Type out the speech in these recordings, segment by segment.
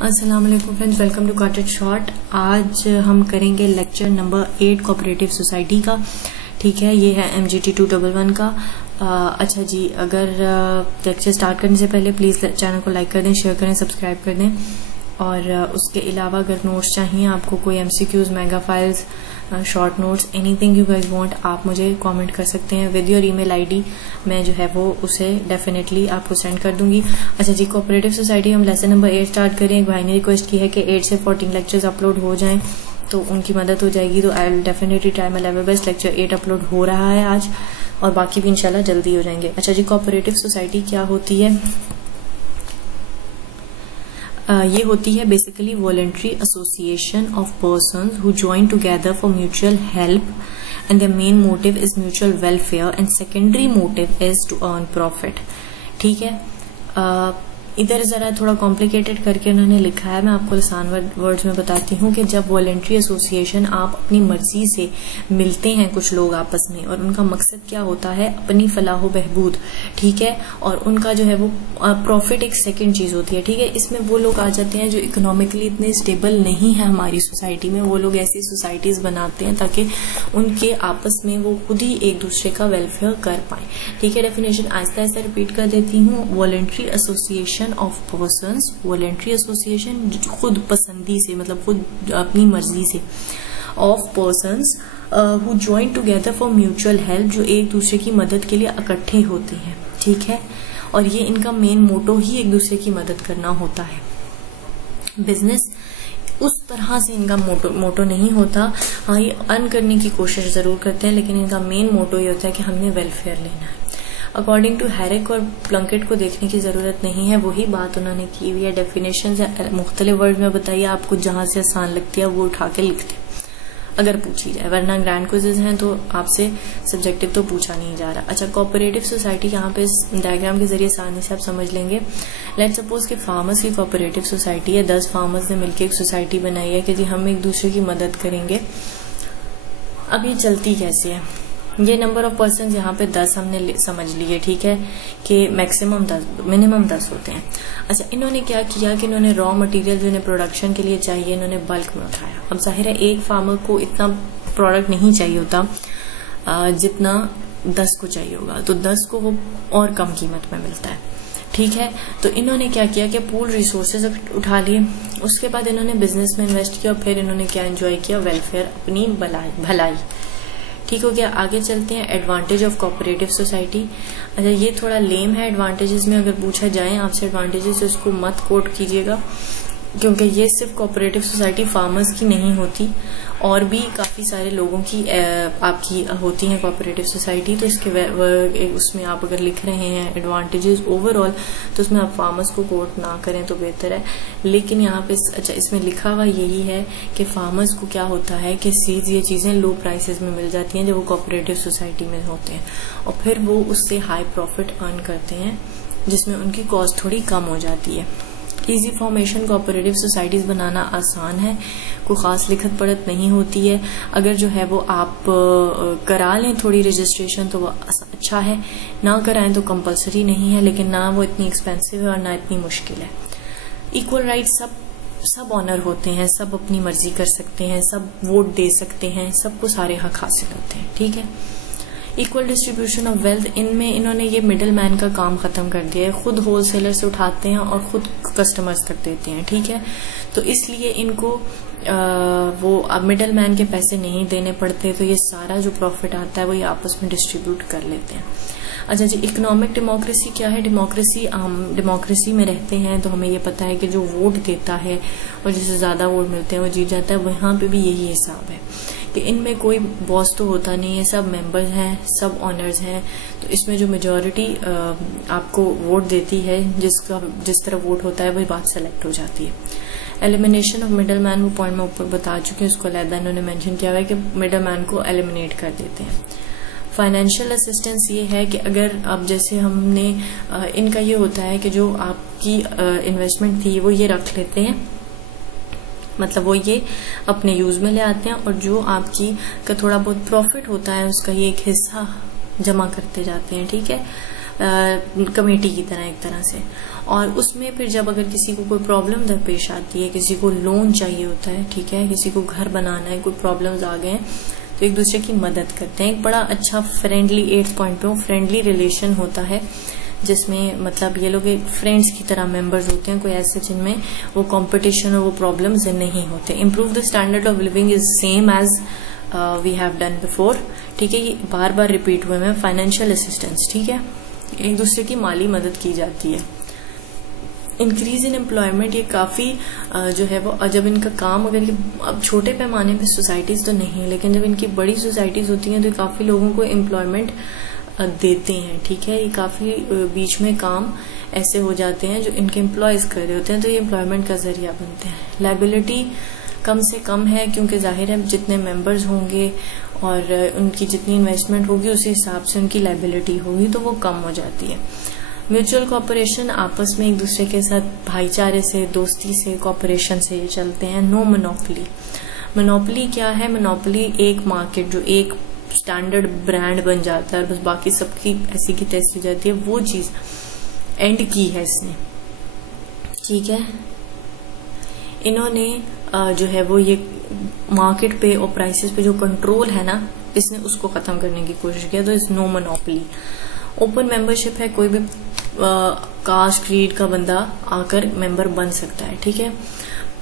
अस्सलाम वालेकुम friends, welcome to cottage short. आज हम करेंगे लेक्चर नंबर 8 कोऑपरेटिव सोसाइटी का। ठीक है, ये है MGT 211 का। अच्छा जी, अगर लेक्चर स्टार्ट करने से पहले प्लीज चैनल को लाइक कर दें, शेयर करें, सब्सक्राइब कर दें। और उसके अलावा अगर नोट्स चाहिए आपको, कोई MCQs, mega files, short notes, anything you guys want, आप मुझे कमेंट कर सकते हैं विद योर ईमेल आईडी। मैं जो है वो उसे डेफिनेटली आपको सेंड कर दूंगी। अच्छा जी, कोऑपरेटिव सोसाइटी हम लेसन नंबर 8 स्टार्ट करें। एक भाई ने रिक्वेस्ट की है कि 8 से 14 लेक्चर्स अपलोड हो जाएं तो उनकी मदद हो जाएगी। तो I will definitely try my level best. Lecture 8 upload हो रहा है आज और बाकी भी इंशाल्लाह जल्दी हो जाएंगे। अच्छा जी, कोऑपरेटिव सोसाइटी क्या होती है? ये होती है basically voluntary association of persons who join together for mutual help and the main motive is mutual welfare and secondary motive is to earn profit. ठीक है, इधर जरा थोड़ा कॉम्प्लिकेटेड करके उन्होंने लिखा है, मैं आपको आसान वर्ड्स में बताती हूँ कि जब वॉलंटरी एसोसिएशन, आप अपनी मर्जी से मिलते हैं कुछ लोग आपस में, और उनका मकसद क्या होता है? अपनी फलाह बहबूद। ठीक है, और उनका जो है वो प्रॉफिट एक सेकंड चीज होती है। ठीक है, इसमें वो लोग आ जाते हैं जो इकोनॉमिकली इतने स्टेबल नहीं है हमारी सोसाइटी में। वो लोग ऐसी सोसाइटीज बनाते हैं ताकि उनके आपस में वो खुद ही एक दूसरे का वेलफेयर कर पाए। ठीक है, डेफिनेशन आहिस्ता आहिस्ता रिपीट कर देती हूँ। Voluntary association of persons, voluntary association खुद पसंदी से, मतलब खुद अपनी मर्जी से, of persons who join together for mutual help, जो एक दूसरे की मदद के लिए इकट्ठे होते हैं। ठीक है, और ये इनका मेन मोटो ही एक दूसरे की मदद करना होता है। बिजनेस उस तरह से इनका मोटो नहीं होता। हाँ, ये अर्न करने की कोशिश जरूर करते हैं, लेकिन इनका मेन मोटो ये होता है कि हमने वेलफेयर लेना है। अकॉर्डिंग टू हैरिक और प्लंकेट को देखने की जरूरत नहीं है, वही बात उन्होंने की हुई है। डेफिनेशन मुख्तलिफ वर्ड में बताइए, आपको जहां से आसान लगती है वो उठा के लिख दें अगर पूछी जाए, वरना ग्रैंड क्विज़ेस हैं तो आपसे सब्जेक्टिव तो पूछा नहीं जा रहा। अच्छा, कोऑपरेटिव सोसाइटी यहाँ पे इस डायग्राम के जरिए आसानी से आप समझ लेंगे। लेट्स सपोज कि फार्मर्स की कोऑपरेटिव सोसाइटी है। 10 फार्मर्स ने मिलकर एक सोसाइटी बनाई है कि जी हम एक दूसरे की मदद करेंगे। अब ये चलती कैसे है? ये नंबर ऑफ पर्सन यहाँ पे 10 हमने समझ लिए। ठीक है, कि मैक्सिमम 10, मिनिमम 10 होते हैं। अच्छा, इन्होंने क्या किया कि इन्होंने रॉ मटेरियल जो इन्हें प्रोडक्शन के लिए चाहिए, इन्होंने बल्क में उठाया। अब जाहिर है एक फार्मर को इतना प्रोडक्ट नहीं चाहिए होता जितना 10 को चाहिए होगा, तो 10 को वो और कम कीमत में मिलता है। ठीक है, तो इन्होंने क्या किया कि पूल रिसोर्सेज उठा लिए। उसके बाद इन्होंने बिजनेस में इन्वेस्ट किया और फिर इन्होंने क्या एंजॉय किया? वेलफेयर, अपनी भलाई। ठीक हो गया, आगे चलते हैं। Advantage of cooperative society. अच्छा, ये थोड़ा लेम है एडवांटेजेस में। अगर पूछा जाए आपसे एडवांटेजेस, तो इसको मत कोट कीजिएगा, क्योंकि ये सिर्फ कोऑपरेटिव सोसाइटी फार्मर्स की नहीं होती, और भी काफी सारे लोगों की आपकी होती है कोऑपरेटिव सोसाइटी। तो इसके उसमें आप अगर लिख रहे हैं एडवांटेजेस ओवरऑल, तो उसमें आप फार्मर्स को कोट ना करें तो बेहतर है। लेकिन यहाँ पे अच्छा, इसमें लिखा हुआ यही है कि फार्मर्स को क्या होता है कि ये चीजें लो प्राइसेस में मिल जाती हैं जब वो कोऑपरेटिव सोसाइटी में होते हैं, और फिर वो उससे हाई प्रॉफिट अर्न करते हैं, जिसमें उनकी कॉस्ट थोड़ी कम हो जाती है। इजी फॉर्मेशन, कोऑपरेटिव सोसाइटीज बनाना आसान है, कोई खास लिखत पढ़त नहीं होती है। अगर जो है वो आप करा लें थोड़ी रजिस्ट्रेशन तो वो अच्छा है, ना कराएं तो कंपलसरी नहीं है, लेकिन ना वो इतनी एक्सपेंसिव है और ना इतनी मुश्किल है। इक्वल राइट, सब ऑनर होते हैं, सब अपनी मर्जी कर सकते हैं, सब वोट दे सकते हैं, सबको सारे हक हासिल होते हैं। ठीक है, इक्वल डिस्ट्रीब्यूशन ऑफ वेल्थ, इनमें इन्होंने ये मिडिल मैन का काम खत्म कर दिया है। खुद होलसेलर से उठाते हैं और खुद कस्टमर्स तक देते हैं। ठीक है, तो इसलिए इनको वो अब मिडिल मैन के पैसे नहीं देने पड़ते, तो ये सारा जो प्रॉफिट आता है वो ये आपस में डिस्ट्रीब्यूट कर लेते हैं। अच्छा जी, इकोनॉमिक डेमोक्रेसी क्या है? डेमोक्रेसी, हम डेमोक्रेसी में रहते हैं तो हमें ये पता है कि जो वोट देता है और जिसे ज्यादा वोट मिलते हैं वो जीत जाता है। वहां पे भी यही हिसाब है कि इनमें कोई बॉस तो होता नहीं है, सब मेंबर्स हैं, सब ऑनर्स हैं। तो इसमें जो मेजॉरिटी आपको वोट देती है, जिस तरह वोट होता है वही बात सेलेक्ट हो जाती है। एलिमिनेशन ऑफ मिडल मैन, वो पॉइंट मैं ऊपर बता चुकी हूँ, उसको अलग इन्होंने मेंशन किया हुआ है कि मिडल मैन को एलिमिनेट कर देते हैं। फाइनेंशियल असिस्टेंस ये है कि अगर अब जैसे हमने इनका ये होता है कि जो आपकी इन्वेस्टमेंट थी वो ये रख लेते हैं, मतलब वो ये अपने यूज में ले आते हैं, और जो आपकी का थोड़ा बहुत प्रॉफिट होता है उसका ये एक हिस्सा जमा करते जाते हैं। ठीक है, कमेटी की तरह एक तरह से। और उसमें फिर जब अगर किसी को कोई प्रॉब्लम दरपेश आती है, किसी को लोन चाहिए होता है, ठीक है, किसी को घर बनाना है, कोई प्रॉब्लम्स आ गए हैं, तो एक दूसरे की मदद करते हैं। एक बड़ा अच्छा फ्रेंडली 8th पॉइंट पे वो फ्रेंडली रिलेशन होता है, जिसमें मतलब ये लोग एक फ्रेंड्स की तरह मेंबर्स होते हैं, कोई ऐसे जिनमें वो कंपटीशन और वो प्रॉब्लम्स नहीं होते। Improve the standard of living is same as we have done before, ठीक है, ये बार बार रिपीट हुए में। फाइनेंशियल असिस्टेंस, ठीक है, एक दूसरे की माली मदद की जाती है। इंक्रीज इन एम्प्लॉयमेंट, ये काफी जो है वो जब इनका काम, अगर ये अब छोटे पैमाने पे सोसाइटीज तो नहीं है, लेकिन जब इनकी बड़ी सोसाइटीज होती हैं तो काफी लोगों को एम्प्लॉयमेंट देते हैं, ठीक है, ये काफी बीच में काम ऐसे हो जाते हैं जो इनके एम्प्लॉयज कर रहे होते हैं, तो ये एम्प्लॉयमेंट का जरिया बनते हैं। लायबिलिटी कम से कम है, क्योंकि जाहिर है जितने मेंबर्स होंगे और उनकी जितनी इन्वेस्टमेंट होगी उसी हिसाब से उनकी लायबिलिटी होगी, तो वो कम हो जाती है। म्यूचुअल कॉपरेशन, आपस में एक दूसरे के साथ भाईचारे से, दोस्ती से, कॉपरेशन से ये चलते हैं। नो मोनोपोली, मोनोपोली क्या है? मोनोपोली एक मार्केट जो एक स्टैंडर्ड ब्रांड बन जाता है और बस बाकी सबकी ऐसी की तैसी हो जाती है, वो चीज एंड की है इसने, ठीक है। इन्होंने जो है वो ये मार्केट पे और प्राइसेस पे जो कंट्रोल है ना, इसने उसको खत्म करने की कोशिश किया, तो इस नो मोनोपोली। ओपन मेंबरशिप है, कोई भी कास्ट क्रीड का बंदा आकर मेंबर बन सकता है, ठीक है।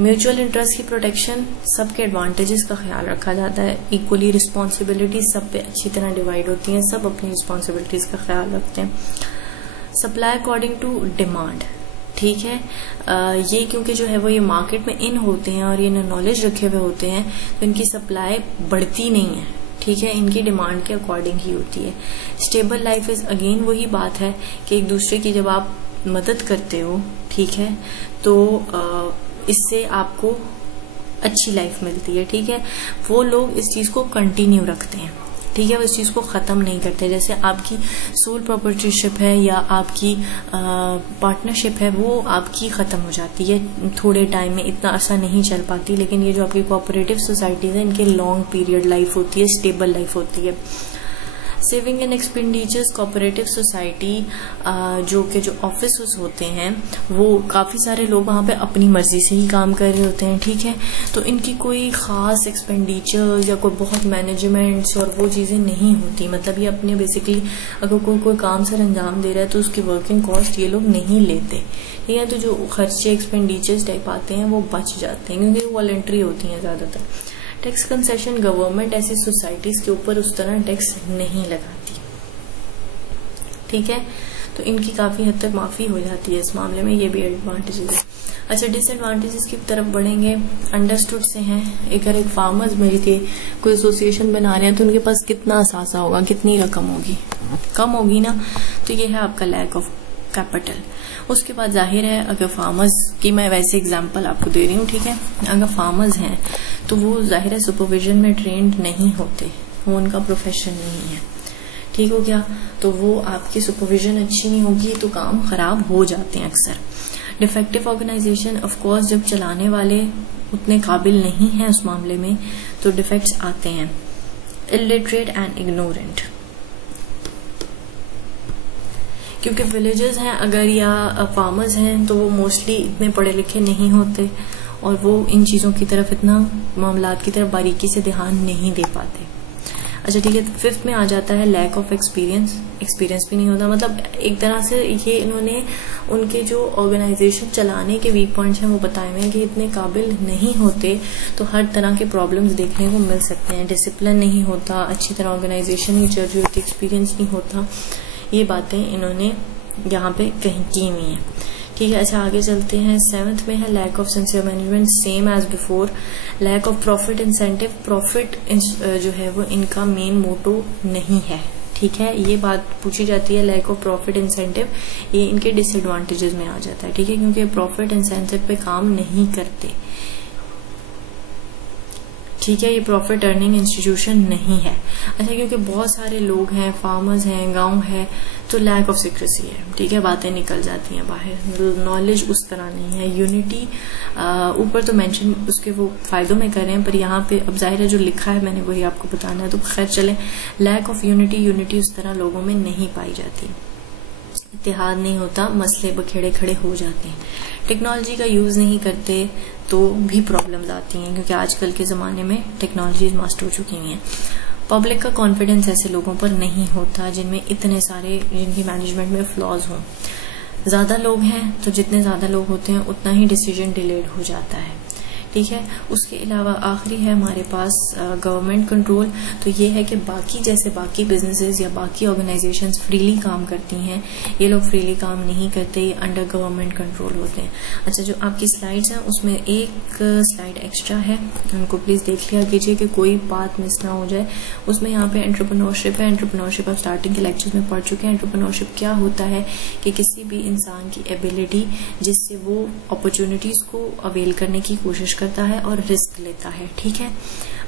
म्यूचुअल इंटरेस्ट की प्रोटेक्शन, सबके एडवांटेजेस का ख्याल रखा जाता है। इक्वली रिस्पॉन्सिबिलिटी सब पे अच्छी तरह डिवाइड होती है, सब अपनी रिस्पॉन्सिबिलिटीज का ख्याल रखते हैं। सप्लाई अकॉर्डिंग टू डिमांड, ठीक है, ये क्योंकि जो है वो ये मार्केट में इन होते हैं और ये नॉलेज रखे हुए होते हैं, तो इनकी सप्लाई बढ़ती नहीं है, ठीक है, इनकी डिमांड के अकॉर्डिंग ही होती है। स्टेबल लाइफ इज अगेन वही बात है कि एक दूसरे की जब आप मदद करते हो, ठीक है, तो इससे आपको अच्छी लाइफ मिलती है, ठीक है। वो लोग इस चीज को कंटिन्यू रखते हैं, ठीक है, वो इस चीज को खत्म नहीं करते। जैसे आपकी सोल प्रॉपर्टीशिप है या आपकी पार्टनरशिप है, वो आपकी खत्म हो जाती है थोड़े टाइम में, इतना अर्सा नहीं चल पाती, लेकिन ये जो आपकी कोऑपरेटिव सोसाइटीज है, इनके लॉन्ग पीरियड लाइफ होती है, स्टेबल लाइफ होती है। Saving and expenditures, cooperative society जो के जो ऑफिस होते हैं, वो काफी सारे लोग वहां पे अपनी मर्जी से ही काम कर रहे होते हैं, ठीक है, तो इनकी कोई खास एक्सपेंडिचर्स या कोई बहुत मैनेजमेंट्स और वो चीजें नहीं होती। मतलब ये अपने बेसिकली अगर कोई काम सर अंजाम दे रहा है तो उसकी वर्किंग कॉस्ट ये लोग नहीं लेते, ठीक है, तो जो खर्चे एक्सपेंडिचर्स टाइप आते हैं वो बच जाते हैं, क्योंकि वॉलंटरी होती हैं ज्यादातर। टैक्स कंसेशन, गवर्नमेंट ऐसी सोसाइटीज के ऊपर उस तरह टैक्स नहीं लगाती, ठीक है, तो इनकी काफी हद तक माफी हो जाती है इस मामले में, ये भी एडवांटेजेस है। अच्छा, डिसएडवांटेजेस की तरफ बढ़ेंगे। अंडरस्टूड से हैं, अगर एक फार्मर्स मिलके कोई एसोसिएशन बना रहे हैं तो उनके पास कितना असासा होगा, कितनी रकम होगी, कम होगी ना, तो ये है आपका लैक ऑफ कैपिटल। उसके बाद जाहिर है अगर फार्मर्स की, मैं वैसे एग्जांपल आपको दे रही हूँ, ठीक है, अगर फार्मर्स हैं तो वो जाहिर है सुपरविजन में ट्रेंड नहीं होते, वो उनका प्रोफेशन नहीं है, ठीक हो गया, तो वो आपकी सुपरविजन अच्छी नहीं होगी तो काम खराब हो जाते हैं अक्सर। डिफेक्टिव ऑर्गेनाइजेशन, ऑफ कोर्स जब चलाने वाले उतने काबिल नहीं है उस मामले में तो डिफेक्ट्स आते हैं। इलिटरेट एंड इग्नोरेंट, क्योंकि विलेजर्स हैं अगर या फार्मर्स हैं तो वो मोस्टली इतने पढ़े लिखे नहीं होते और वो इन चीजों की तरफ, इतना मामलात की तरफ बारीकी से ध्यान नहीं दे पाते। अच्छा ठीक है, फिफ्थ में आ जाता है लैक ऑफ एक्सपीरियंस, एक्सपीरियंस भी नहीं होता, मतलब एक तरह से ये इन्होंने उनके जो ऑर्गेनाइजेशन चलाने के वीक पॉइंट्स हैं वो बताए हुए हैं कि इतने काबिल नहीं होते तो हर तरह के प्रॉब्लम्स देखने को मिल सकते हैं। डिसिप्लिन नहीं होता, अच्छी तरह ऑर्गेनाइजेशन नहीं चल रही होती, एक्सपीरियंस नहीं होता, ये बातें इन्होंने यहाँ पे कहीं की हुई हैं, ठीक है। अच्छा आगे चलते हैं। सेवंथ में है lack of sincere management, same as before. Lack of profit incentive, profit जो है वो इनका मेन मोटो नहीं है, ठीक है, ये बात पूछी जाती है। लैक ऑफ प्रॉफिट इंसेंटिव ये इनके डिसएडवांटेजेस में आ जाता है, ठीक है, क्योंकि प्रॉफिट इंसेंटिव पे काम नहीं करते, ठीक है, ये प्रॉफिट अर्निंग इंस्टीट्यूशन नहीं है। अच्छा क्योंकि बहुत सारे लोग हैं, फार्मर्स हैं, गांव है, तो लैक ऑफ सीक्रेसी है, ठीक है, बातें निकल जाती हैं बाहर, नॉलेज उस तरह नहीं है। यूनिटी ऊपर तो मेंशन उसके वो फायदों में कर रहे हैं, पर यहाँ पे अब जाहिर है जो लिखा है मैंने वही आपको बताना है, तो खैर चले। लैक ऑफ यूनिटी, यूनिटी उस तरह लोगों में नहीं पाई जाती। इत्तेहाद नहीं होता, मसले बखेड़े खड़े हो जाते हैं। टेक्नोलॉजी का यूज नहीं करते तो भी प्रॉब्लम्स आती हैं, क्योंकि आजकल के जमाने में टेक्नोलॉजी मास्ट हो चुकी हैं। पब्लिक का कॉन्फिडेंस ऐसे लोगों पर नहीं होता जिनमें इतने सारे, जिनकी मैनेजमेंट में फ्लॉज हों। ज्यादा लोग हैं तो जितने ज्यादा लोग होते हैं उतना ही डिसीजन डिलेड हो जाता है, ठीक है। उसके अलावा आखिरी है हमारे पास गवर्नमेंट कंट्रोल। तो ये है कि बाकी जैसे बाकी बिजनेसेस या बाकी ऑर्गेनाइजेशंस फ्रीली काम करती हैं, ये लोग फ्रीली काम नहीं करते, ये अंडर गवर्नमेंट कंट्रोल होते हैं। अच्छा, जो आपकी स्लाइड्स हैं उसमें एक स्लाइड एक्स्ट्रा है, उनको प्लीज देख लिया कीजिए कि कोई बात मिस ना हो जाए। उसमें यहाँ पे एंटरप्रेन्योरशिप है। एंटरप्रेन्योरशिप आप स्टार्टिंग के लेक्चर्स में पढ़ चुके हैं। एंटरप्रेन्योरशिप क्या होता है कि किसी भी इंसान की एबिलिटी जिससे वो अपॉर्चुनिटीज को अवेल करने की कोशिश करता है और रिस्क लेता है, ठीक है,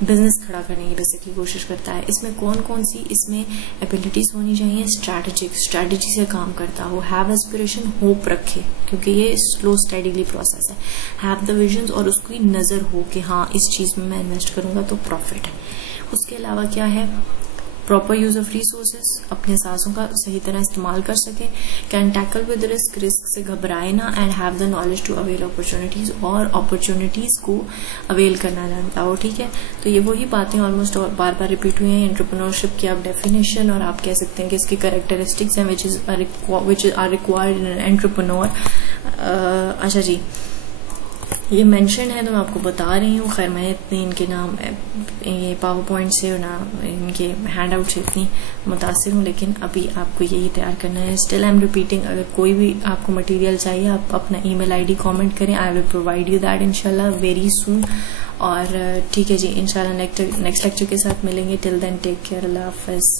बिजनेस खड़ा करने की बेसिकली कोशिश करता है। इसमें कौन कौन सी इसमें एबिलिटीज होनी चाहिए? स्ट्रैटेजी से काम करता हो, हैव एस्पिरेशन, होप रखे, क्योंकि ये स्लो स्टडीली प्रोसेस है। हैव द विजन, और उसकी नजर हो कि हाँ इस चीज में मैं इन्वेस्ट करूंगा तो प्रॉफिट है। उसके अलावा क्या है? प्रॉपर यूज ऑफ रिसोर्सेज, अपने सांसों का सही तरह इस्तेमाल कर सके। Can tackle with risk, risk से घबराए ना। And have the knowledge to avail opportunities, और अपॉर्चुनिटीज को अवेल करना जानता हो, ठीक है। तो ये वही बातें ऑलमोस्ट बार बार रिपीट हुई हैं। एंटरप्रेन्योरशिप की आप डेफिनेशन, और आप कह सकते हैं कि इसकी कैरेक्टरिस्टिक्स हैं which are required in an entrepreneur. अच्छा जी, ये मेंशन है तो मैं आपको बता रही हूँ। खैर मैं इतनी इनके नाम ये पावर पॉइंट से और ना इनके हैंड आउट से इतनी मुतासिर हूँ, लेकिन अभी आपको यही तैयार करना है। स्टिल आई एम रिपीटिंग, अगर कोई भी आपको मटेरियल चाहिए आप अपना email ID कमेंट करें, I will provide you that इंशाल्लाह वेरी सून। और ठीक है जी, इंशाल्लाह नेक्स्ट लेक्चर के साथ मिलेंगे। टिल देन टेक केयर, अल्लाह हाफिज।